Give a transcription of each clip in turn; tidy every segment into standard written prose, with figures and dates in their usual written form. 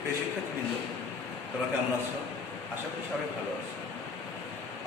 প্রিয় শিক্ষার্থীবৃন্দ, তোমরা কেমন আছো? আশা করি সবাই ভালো আছো।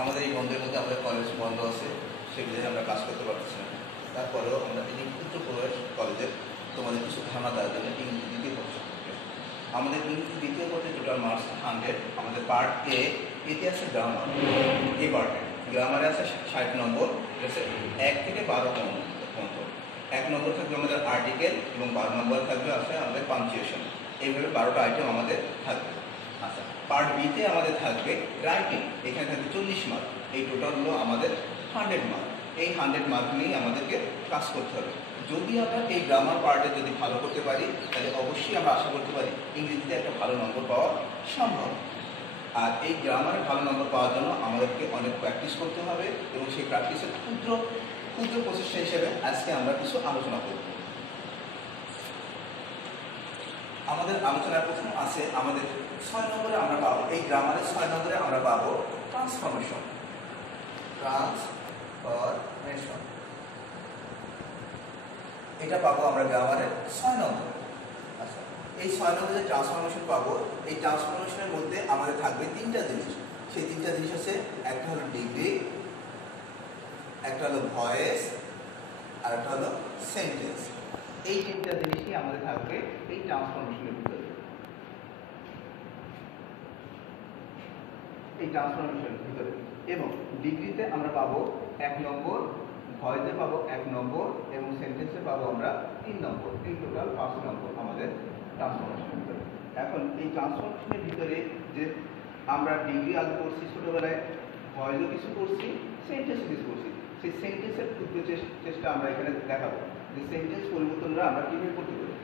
আমাদের এই বন্ধের মধ্যে আমাদের কলেজ বন্ধ আছে, সেগুলো আমরা ক্লাস করতে পারছি না। তারপরেও আমরা এই ক্ষুদ্র প্রয়াস কলেজের তোমাদের কিছু ধারণা দেওয়ার জন্য ইংরেজি দ্বিতীয় পত্র সম্পর্কে আমাদের ইংরেজি দ্বিতীয় পত্রে টোটাল মার্কস 100। আমাদের পার্ট এতে আছে গ্রামার। এই পার্টে গ্রামারে আছে 60 নম্বর, ঠিক আছে। 1 থেকে 12 পর্যন্ত 1 নম্বর থাকবে আমাদের আর্টিকেল এবং 12 নম্বর থাকবে আছে আমাদের পাঞ্চুয়েশন। এইভাবে 12টা আইটেম আমাদের থাকবে। আচ্ছা, পার্ট বিতে আমাদের থাকবে রাইটিং। এখানে থাকবে 40 মার্ক। এই টোটাল হলো আমাদের 100 মার্ক। এই 100 মার্ক নিয়েই আমাদেরকে কাজ করতে হবে। যদি আমরা এই গ্রামার পার্টে যদি ভালো করতে পারি, তাহলে অবশ্যই আমরা আশা করতে পারি ইংরেজিতে একটা ভালো নম্বর পাওয়া সম্ভব। আর এই গ্রামারে ভালো নম্বর পাওয়ার জন্য আমাদেরকে অনেক প্র্যাকটিস করতে হবে, এবং সেই প্র্যাকটিসের ক্ষুদ্র প্রচেষ্টা হিসেবে আজকে আমরা কিছু আলোচনা করব। আমাদের আলোচনার প্রথম আছে আমাদের 6 নম্বরে আমরা পাবো, এই গ্রামারে 6 নম্বরে আমরা পাবো ট্রান্সফরমেশন। এটা পাবো আমরা গ্রামারে 6 নম্বরে। আচ্ছা, এই 6 নম্বরে ট্রান্সফরমেশন পাবো। এই ট্রান্সফরমেশনের মধ্যে আমাদের থাকবে 3টা জিনিস। সেই 3টা জিনিস আছে, একটা হলো ডিগ্রি, একটা হলো ভয়েস, আর একটা হলো সেন্টেন্স। এই 3টা জিনিসই আমাদের থাকবে এই ট্রান্সফরমেশনের ভিতরে। এবং ডিগ্রিতে আমরা পাবো 1 নম্বর, ভয়েসে পাবো 1 নম্বর, এবং সেন্টেন্সে পাবো আমরা 3 নম্বর। এই টোটাল 5 নম্বর আমাদের ট্রান্সফরমেশনের ভিতরে। এখন এই ট্রান্সফরমেশনের ভিতরে যে আমরা ডিগ্রি আগে করছি ছোটবেলায়, ভয়েসও কিছু করছি, সেন্টেন্সও কিছু করছি। সেই সেন্টেন্সের ক্ষুদ্র চেষ্টা আমরা এখানে দেখাবো, যে সেন্টেন্স পরিবর্তনরা আমরা কিভাবে করতে পারি।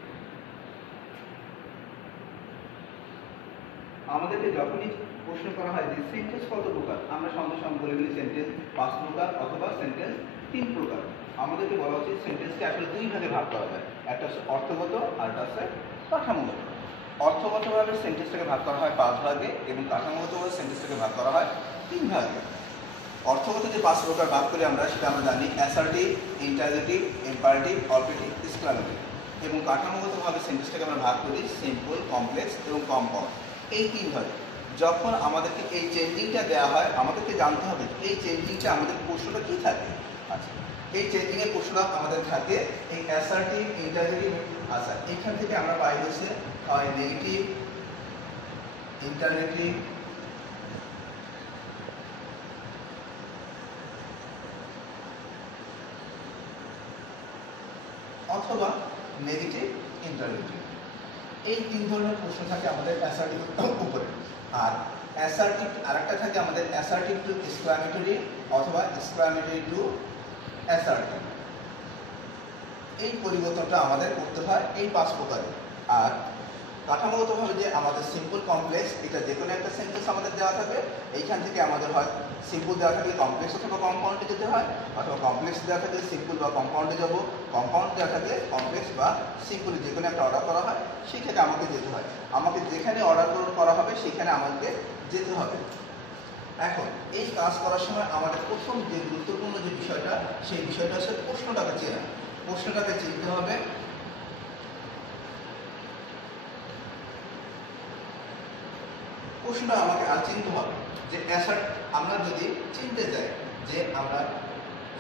আমাদেরকে যখনই প্রশ্ন করা হয় যে সেন্টেন্স কত প্রকার, আমরা সঙ্গে সঙ্গে বলে দিই সেন্টেন্স 5 প্রকার অথবা সেন্টেন্স 3 প্রকার। আমাদেরকে বলা উচিত সেন্টেন্সকে আসলে 2 ভাগে ভাগ করা যায়, একটা হচ্ছে অর্থগত আর একটা হচ্ছে কাঠামোগত। অর্থগতভাবে সেন্টেন্সটাকে ভাগ করা হয় 5 ভাগে, এবং কাঠামোগতভাবে সেন্টেন্সটাকে ভাগ করা হয় 3 ভাগে। অর্থগত যে 5 প্রকার ভাগ করি আমরা, সেটা আমরা জানি assertive, interrogative, imperative, operative, exclamative. এবং কাঠামোগতভাবে সেন্টেন্সটাকে আমরা ভাগ করি সিম্পল, কমপ্লেক্স এবং কম্পাউন্ড, এই 3 ভাগে। যখন আমাদেরকে এই চেঞ্জিংটা দেওয়া হয়, আমাদেরকে জানতে হবে এই চেঞ্জিংটা আমাদের প্রশ্নটা কী থাকে। আচ্ছা, এই চেঞ্জিংয়ের প্রশ্নটা আমাদের থাকে এই অ্যাসার্টিভ, ইন্টারোগেটিভ। আচ্ছা, এইখান থেকে আমরা পাই হচ্ছে হয় নেগেটিভ, ইন্টারোগেটিভ, অথবা নেগেটিভ ইন্টারোগেটিভ। এই 3 ধরনের প্রশ্ন থাকে আমাদের অ্যাসার্টিভ উপরে। আর অ্যাসার্টিভ আরেকটা থাকে আমাদের অ্যাসার্টিভ টু এক্সক্লামেটরি অথবা এক্সক্লামেটরি টু অ্যাসার্টিভ। এই পরিবর্তনটা আমাদের করতে হয় এই 5 প্রকারে। আর কাঠামোগতভাবে যে আমাদের সিম্পল, কমপ্লেক্স, এটা যে কোনো একটা সেন্টেন্স আমাদের দেওয়া থাকবে, এইখান থেকে আমাদের হয় সিম্পল দেওয়া থাকলে কমপ্লেক্স অথবা কম্পাউন্ডে যেতে হয়, অথবা কমপ্লেক্স দেওয়া থাকলে সিম্পল বা কম্পাউন্ডে যাবো, কম্পাউন্ড দেওয়া থাকলে কমপ্লেক্স বা সিম্পলে যে কোনো একটা অর্ডার করা হয়, সেখানে আমাকে যেতে হয়। আমাকে যেখানে অর্ডার করা হবে সেখানে আমাকে যেতে হবে। এখন এই কাজ করার সময় আমাদের প্রথম যে গুরুত্বপূর্ণ যে বিষয়টা, সেই বিষয়টা হচ্ছে প্রশ্নটাকে চেনা। প্রশ্নটাকে চিনতে হবে। প্রশ্নটা আমাকে আর চিনতে হবে যে আমরা যদি চিনতে চাই যে আমরা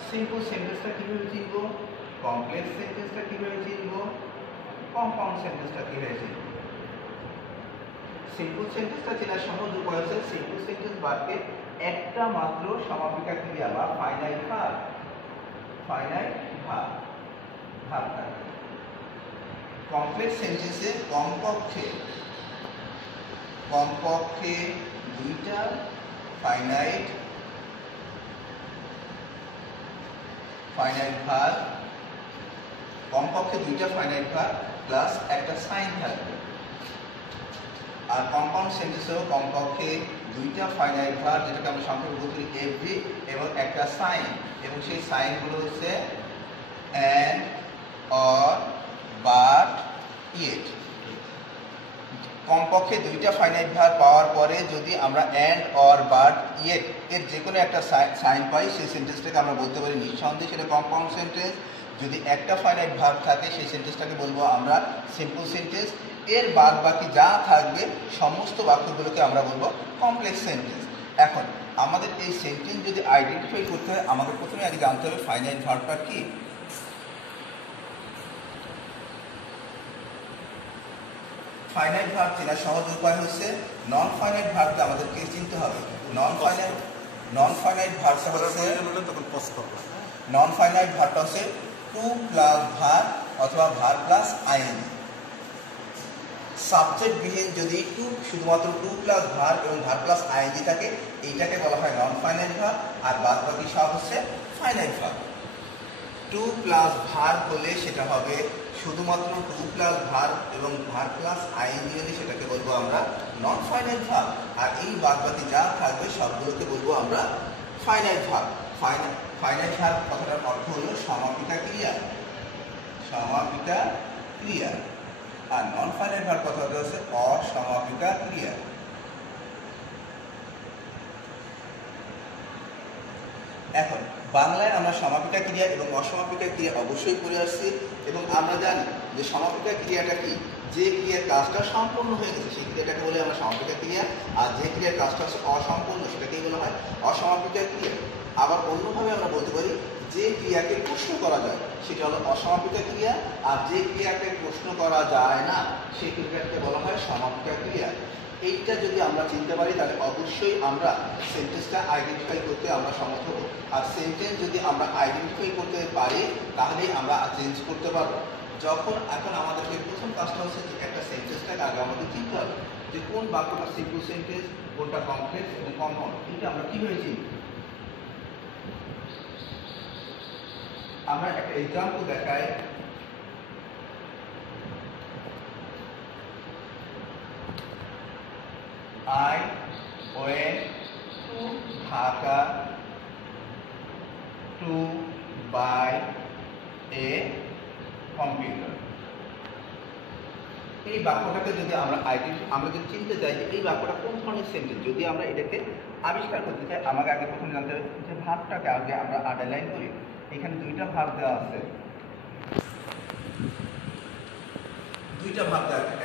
সিম্পল সেন্টেন্সটা কীভাবে চিনব, কমপ্লেক্স সেন্টেন্সটা কীভাবে চিনব, কম্পাউন্ড সেন্টেন্সটা কীভাবে চিনব। সিম্পল সেন্টেন্সটা চেনার সহজ উপায় হচ্ছে সিম্পল সেন্টেন্স বাক্যে একটা মাত্র সমাপিকা ক্রিয়া বা ফাইনাইট ভার্ব থাকে। কমপ্লেক্স সেন্টেন্সে কমপক্ষে 2টা ফাইনাইট ভার্ব, কমপক্ষে 2টা ফাইনাইট ভার্ব প্লাস একটা সাইন থাকবে। আর কম্পাউন্ড সেন্টেন্সেও কমপক্ষে 2টা ফাইনাইট ভার্ব, যেটাকে আমরা সংক্ষেপে বলতে পারি এভরি, এবং একটা সাইন, এবং সেই সাইনগুলো হচ্ছে অ্যান্ড, অর, বাট, ইয়েট। কমপক্ষে 2টা ফাইনাইট ভার্ব পাওয়ার পরে যদি আমরা অ্যান্ড, অর, বাট, ইয়েট এর যে কোনো একটা সাইন পাই, সেই সেন্টেন্সটাকে আমরা বলতে পারি নিঃসন্দেহে সেটা কম্পাউন্ড সেন্টেন্স। যদি একটা ফাইনাইট ভার্ব থাকে সেই সেন্টেন্সটাকে বলবো আমরা সিম্পল সেন্টেন্স। এর বাদ বাকি যা থাকবে সমস্ত বাক্যগুলোকে আমরা বলবো কমপ্লেক্স সেন্টেন্স। এখন আমাদের এই সেন্টেন্স যদি আইডেন্টিফাই করতে হয় আমাদের প্রথমে আগে জানতে হবে ফাইনাইট ভার্বটা কি। ফাইনাইট ভার্ব চেনার সহজ উপায় হচ্ছে নন ফাইনাইট ভার্বকে আমাদেরকে চিনতে হবে। নন ফাইনাইট ভার্বটা হচ্ছে নন ফাইনাইট ভার্বটা হচ্ছে টু প্লাস ভার্ব অথবা ভার্ব প্লাস আইএনজি। সাবজেক্ট বিহীন যদি শুধুমাত্র টু প্লাস ভার্ব এবং ভার্ব প্লাস আইএনজি থাকে এইটাকে বলা হয় নন ফাইনাইট ভার্ব, আর বাদ বাকি সব হচ্ছে finite verb. To plus verb হলে সেটা হবে শুধুমাত্র টু প্লাস ভার্ব এবং ভার্ব প্লাস আইএনজি হলে সেটাকে বলবো আমরা নন ফাইনাইট ভার্ব, আর এই বাদ বাকি যা থাকবে সবগুলোকে বলবো আমরা ফাইনাইট ভার্ব। ফাইনাইট ভার্ব কথাটার অর্থ হলো সমাপিকা ক্রিয়া, সমাপিকা ক্রিয়া, আর নন ফাইনাইট ভার্ব কথাটা হচ্ছে অসমাপিকা ক্রিয়া। এখন বাংলায় আমরা সমাপিকা ক্রিয়া এবং অসমাপিকা ক্রিয়া অবশ্যই পড়ে আসছি, এবং আমরা জানি যে সমাপিকা ক্রিয়াটা কি, যে ক্রিয়ার কাজটা সম্পূর্ণ হয়ে গেছে সেই ক্রিয়াটাকে বলে আমরা সমাপিকা ক্রিয়া, আর যে ক্রিয়ার কাজটা হচ্ছে অসম্পূর্ণ সেটাকেই বলা হয় অসমাপিকা ক্রিয়া। আবার অন্যভাবে আমরা বলতে পারি যে ক্রিয়াকে প্রশ্ন করা যায় সেটা হলো অসমাপিকা ক্রিয়া, আর যে ক্রিয়াকে প্রশ্ন করা যায় না সেই ক্রিয়াকে বলা হয় সমাপিকা ক্রিয়া। এইটা যদি আমরা চিনতে পারি তাহলে অবশ্যই আমরা সেন্টেন্সটা আইডেন্টিফাই করতে আমরা সমর্থ হব, আর সেন্টেন্স যদি আমরা আইডেন্টিফাই করতে পারি তাহলেই আমরা চেঞ্জ করতে পারবো। এখন আমাদেরকে প্রথম কাজটা হচ্ছে যে একটা সেন্টেন্সটাকে আগে আমাদের চিনতে হবে যে কোন বাক্যটা সিম্পল সেন্টেন্স, কোনটা কমপ্লেক্স এবং কম্পাউন্ড, এটা আমরা কিভাবে চিনব। আমরা একটা এক্সাম্পল দেখাই। I went to Dhaka to buy a computer. এই বাক্যটাকে যদি আমরা যদি চিনতে চাই যে এই বাক্যটা কোন ধরনের সেন্টেন্স, যদি আমরা এটাকে আবিষ্কার করতে চাই আমাকে আগে প্রথমে জানতে হবে যে ভার্বটাকে আগে আমরা আন্ডারলাইন করি। এখানে দুইটা ভার্ব দেওয়া আছে,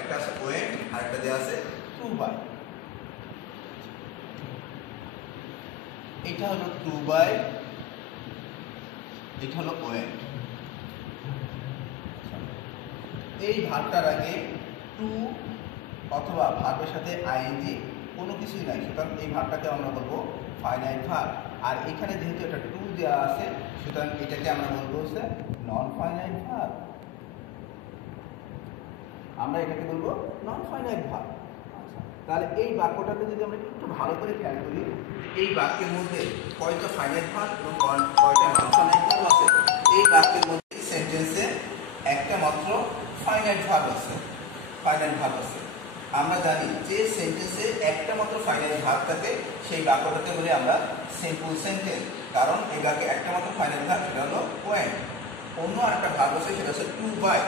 একটা আছে ওয়েন্ট আর একটা দেওয়া আছে টু বাই। এটা হলো টু বাই, এটা হলো ওয়েন্ট। এই ভার্বটার আগে টু অথবা ভার্বের সাথে আইএনজি কোনো কিছুই নাই, সুতরাং এই ভার্বটাকে আমরা বলবো ফাইনাইট ভার্ব। আর এখানে যেহেতু এটা টু দেওয়া আছে সুতরাং এটাকে আমরা বলবো হচ্ছে নন ফাইনাইট ভার্ব। আমরা এটাকে বলবো নন ফাইনাইট ভার্ব। তাহলে এই বাক্যটাকে যদি আমরা একটু ভালো করে খেয়াল করি, এই বাক্যের মধ্যে কয়টা ফাইনাইট ভার্ব এবং কয়টা নন ফাইনাইট ভার্ব আছে। এই বাক্যের মধ্যে সেন্টেন্সে একটা মাত্র ফাইনাইট ভার্ব আছে, ফাইনাইট ভার্ব আছে। আমরা জানি যে সেন্টেন্সে একটা মাত্র ফাইনাইট ভার্ব থাকে সেই বাক্যটাকে বলি আমরা সিম্পল সেন্টেন্স, কারণ এই বাক্যে একটা মাত্র ফাইনাইট ভার্ব সেটা হলো ওয়েন্ট। অন্য আরেকটা ভার্ব আছে সেটা হচ্ছে টু বাই,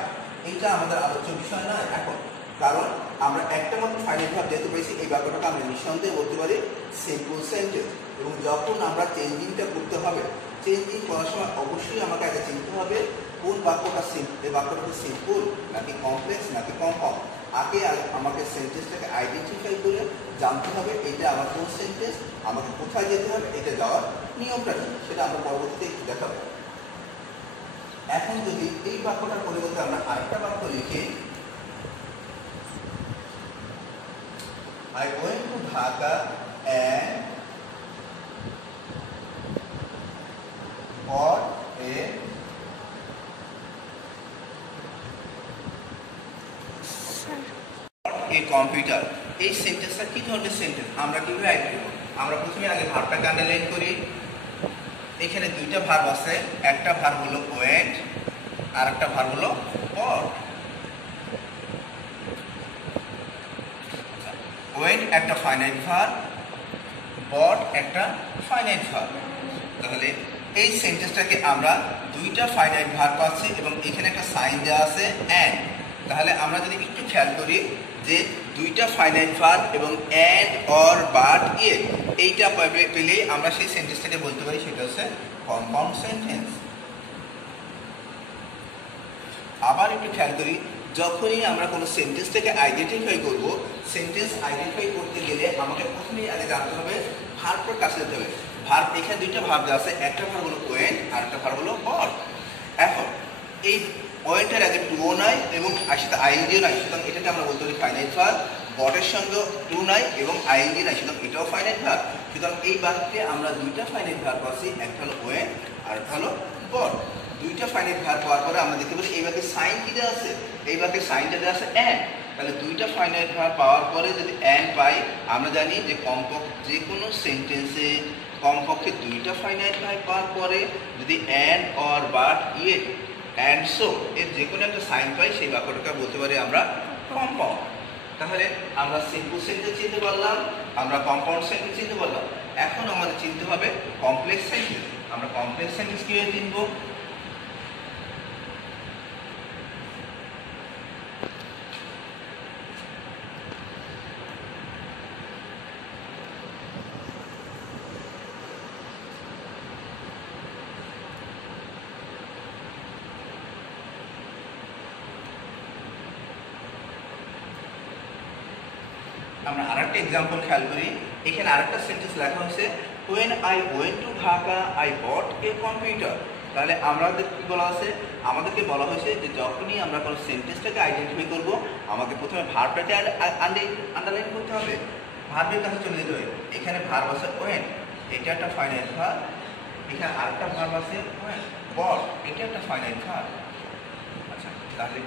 এইটা আমাদের আলোচ্য বিষয় নয় এখন, কারণ আমরা একটা মাত্র ফাইনাইট ভার্ব যেহেতু পেয়েছি এই বাক্যটাকে আমরা নিঃসন্দেহে বলতে পারি সিম্পল সেন্টেন্স। এবং যখন আমরা চেঞ্জিংটা করতে হবে, চেঞ্জিং করার সময় অবশ্যই আমাকে আগে চিনতে হবে কোন বাক্যটা এই বাক্যটা সিম্পল নাকি কমপ্লেক্স নাকি কম্পাউন্ড। আগে আমাকে সেন্টেন্সটাকে আইডেন্টিফাই করে জানতে হবে এটা আমার কোন সেন্টেন্স, আমাকে কোথায় যেতে হবে, এটা যাওয়ার নিয়মটা কি সেটা আমরা পরবর্তীতে দেখাবো। এখন যদি এই বাক্যটার পরিবর্তে আমরা আরেকটা বাক্য লিখি, I went to Dhaka and bought a computer। এই সেন্টেন্সটা কি ধরনের সেন্টেন্স আমরা কিভাবে আইডেন্টিফাই করব? আমরা প্রথমে আগে ভার্বটাকে আন্ডারলাইন করি। এখানে দুইটা ভার্ব আছে, একটা ভার্ব হলো ওয়েন্ট আর একটা ভার্ব হলো বট। ওয়েন্ট একটা ফাইনাইট ভার্ব, বট একটা ফাইনাইট ভার্ব। তাহলে এই সেন্টেন্সটাকে আমরা দুইটা ফাইনাইট ভার্ব পাচ্ছি এবং এখানে একটা সাইন দেওয়া আছে অ্যান্ড। তাহলে আমরা যদি একটু খেয়াল করি যে দুইটা ফাইনাইট ভার্ব এবং অ্যান্ড অর বাট ইট এইটা পেলেই আমরা সেই সেন্টেন্সটাকে বলতে পারি সেটা হচ্ছে কম্পাউন্ড সেন্টেন্স। আবার একটু খেয়াল করি, যখনই আমরা কোনো সেন্টেন্সটাকে আইডেন্টিফাই করব, সেন্টেন্স আইডেন্টিফাই করতে গেলে আমাকে প্রথমেই আগে জানতে হবে ভার্বের কাছে যেতে হবে। ভার্ব, এখানে দুইটা ভার্ব আছে, একটা ভার্ব হলো ওয়েন্ট আর একটা ভার্ব হলো বট। এখন এই ওয়েন্টের আগে টু নাই এবং সাথে আইএনজিও নাই, সুতরাং এটাকে আমরা বলতে পারি ফাইনাইট ভার্ব। বটের সঙ্গে টু নাই এবং আইএনজি নাই, সুতরাং এটাও ফাইনাইট ভার্ব। সুতরাং এই বাক্যে আমরা দুইটা ফাইনাইট ভার্ব পাচ্ছি, একটা হলো ওয়েন্ট আর একটা হলো বট। দুইটা ফাইনাইট ভার্ব পাওয়ার পরে আমরা দেখতে পাচ্ছি এই বাক্যে সাইন কি দেওয়া আছে, এই বাক্যে সাইনটা দেওয়া আছে অ্যান্ড। তাহলে দুইটা ফাইনাইট ভার্ব পাওয়ার পরে যদি অ্যান্ড পাই, আমরা জানি যে কমপক্ষে যে কোনো সেন্টেন্সে কমপক্ষে দুইটা ফাইনাইট ভার্ব পাওয়ার পরে যদি and or but yet and so এর যে কোনো একটা সাইন পাই, সেই বাক্যটাকে বলতে পারি আমরা কম্পাউন্ড। তাহলে আমরা সিম্পল সেন্টেন্স চিনতে পারলাম, আমরা কম্পাউন্ড সেন্টেন্স চিনতে পারলাম। এখন আমাদের চিনতে হবে কমপ্লেক্স সেন্টেন্স। আমরা কমপ্লেক্স সেন্টেন্স কিভাবে চিনব? আমরা আরেকটা এক্সাম্পল খেয়াল করি। এখানে আরেকটা সেন্টেন্স লেখা হয়েছে, when I went to Dhaka I bought a computer। তাহলে আমাদের কি বলা আছে? আমাদেরকে বলা হয়েছে যে যখনই আমরা কোনো সেন্টেন্সটাকে আইডেন্টিফাই করব, আমাকে প্রথমে ভার্বটাকে আন্ডারলাইন করতে হবে, ভার্বের কাছে চলে যেতে হবে। এখানে ভার্ব আছে ওয়েন, এটা একটা ফাইনাইট ভার্ব। এখানে আরেকটা ভার্ব আছে ওয়েন বট, এটা একটা ফাইনাইট ভার্ব। আচ্ছা, তাহলে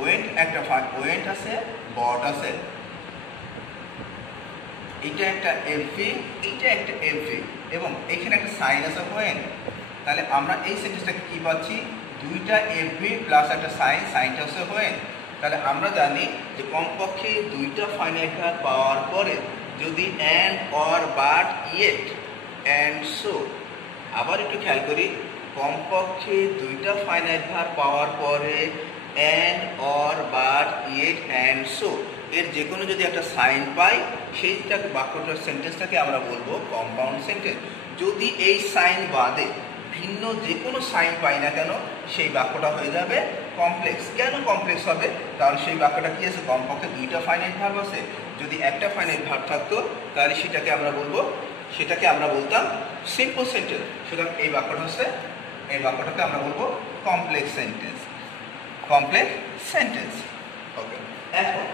ওয়েন্ট একটা ওয়েন্ট আছে, বট আছে, এটা একটা এমভি, এটা একটা এমভি, এবং এখানে একটা সাইন আছে ওয়েন। তাহলে আমরা এই সেন্টেন্সটাকে কি পাচ্ছি? দুইটা এমভি প্লাস একটা সাইন, সাইনটা হচ্ছে ওয়েন। তাহলে আমরা জানি যে কমপক্ষে দুইটা ফাইনাইট ভার্ব পাওয়ার পরে যদি and or but yet and so, আবার একটু খেয়াল করি, কমপক্ষে দুইটা ফাইনাইট ভার্ব পাওয়ার পরে and or but yet and so এর যে কোনো যদি একটা সাইন পাই, সেইটাকে বাক্যটার সেন্টেন্সটাকে আমরা বলবো কম্পাউন্ড সেন্টেন্স। যদি এই সাইন বাদে ভিন্ন যে কোনো সাইন পাই না কেন, সেই বাক্যটা হয়ে যাবে কমপ্লেক্স। কেন কমপ্লেক্স হবে? কারণ সেই বাক্যটা কি আছে? কমপক্ষে দুইটা ফাইনাইট ভার্ব আছে। যদি একটা ফাইনাইট ভার্ব থাকতো, তাহলে সেটাকে আমরা বলতাম সিম্পল সেন্টেন্স। সুতরাং এই বাক্যটা হচ্ছে, এই বাক্যটাকে আমরা বলবো কমপ্লেক্স সেন্টেন্স, কমপ্লেক্স সেন্টেন্স। ওকে, এখন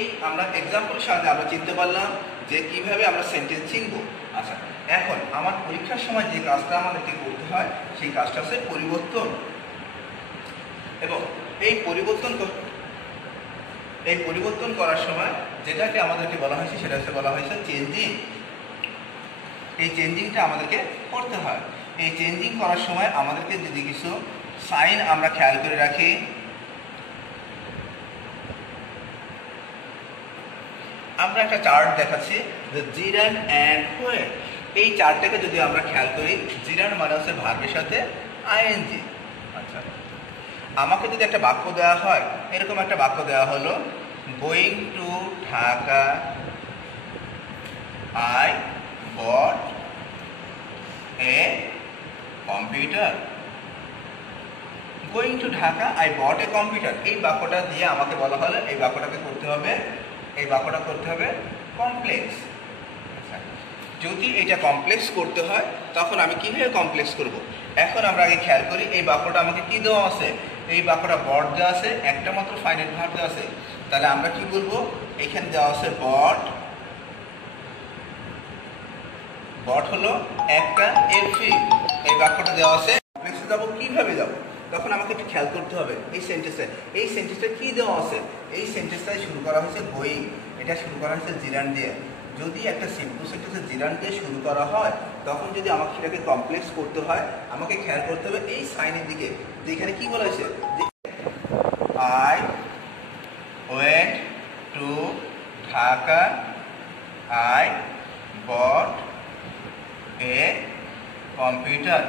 এই আমরা এক্সাম্পলের সাহায্যে আমরা চিনতে পারলাম যে কিভাবে আমরা সেন্টেন্স চিনব। আচ্ছা, এখন আমার পরীক্ষার সময় যে কাজটা আমাদেরকে করতে হয়, সেই কাজটা হচ্ছে পরিবর্তন। এবং এই পরিবর্তন করার সময় যেটাকে আমাদেরকে বলা হয়েছে, সেটা হচ্ছে বলা হয়েছে চেঞ্জিং। এই চেঞ্জিংটা আমাদেরকে করতে হয়। এই চেঞ্জিং করার সময় আমাদেরকে যদি কিছু সাইন আমরা খেয়াল করে রাখি, আমরা একটা চার্ট দেখাচ্ছি, দ্য জিরান্ড অ্যান্ড হোয়েন। এই চার্টটাকে যদি আমরা খেয়াল করি, জিরান্ড মানে হচ্ছে ভার্বের সাথে আইএনজি। আচ্ছা, আমাকে যদি একটা বাক্য দেওয়া হয়, এরকম একটা বাক্য দেওয়া হলো, going to Dhaka I bought a computer. Going to Dhaka I bought a computer, এই বাক্যটা দিয়ে আমাকে বলা হলো এই বাক্যটাকে করতে হবে, এই বাক্যটা করতে হবে কমপ্লেক্স। যদি এটা কমপ্লেক্স করতে হয়, তখন আমি কিভাবে কমপ্লেক্স করব? এখন আমরা আগে খেয়াল করি, এই বাক্যটা আমাকে কি দেওয়া আছে? এই বাক্যটা বট দেওয়া আছে, একটা মাত্র ফাইনাইট ভার্ব দেওয়া আছে। তাহলে আমরা কি বলবো? এখানে দেওয়া আছে বট, বট হলো একটা এমভি, এই বাক্যটা দেওয়া আছে। কমপ্লেক্সে যাবো, কিভাবে যাবো? তখন আমাকে একটু খেয়াল করতে হবে এই সেন্টেন্সটা কি দেওয়া আছে। এই সেন্টেন্সটাই শুরু করা হয়েছে গোয়িং, এটা শুরু করা হয়েছে জিরান্ড দিয়ে। যদি একটা সিম্পল সেন্টেন্সে জিরান্ড দিয়ে শুরু করা হয়, তখন যদি আমাকে সেটাকে কমপ্লেক্স করতে হয়, আমাকে খেয়াল করতে হবে এই সাইনের দিকে। যেখানে কি বলা হয়েছে, যে I went to Dhaka I bought a computer.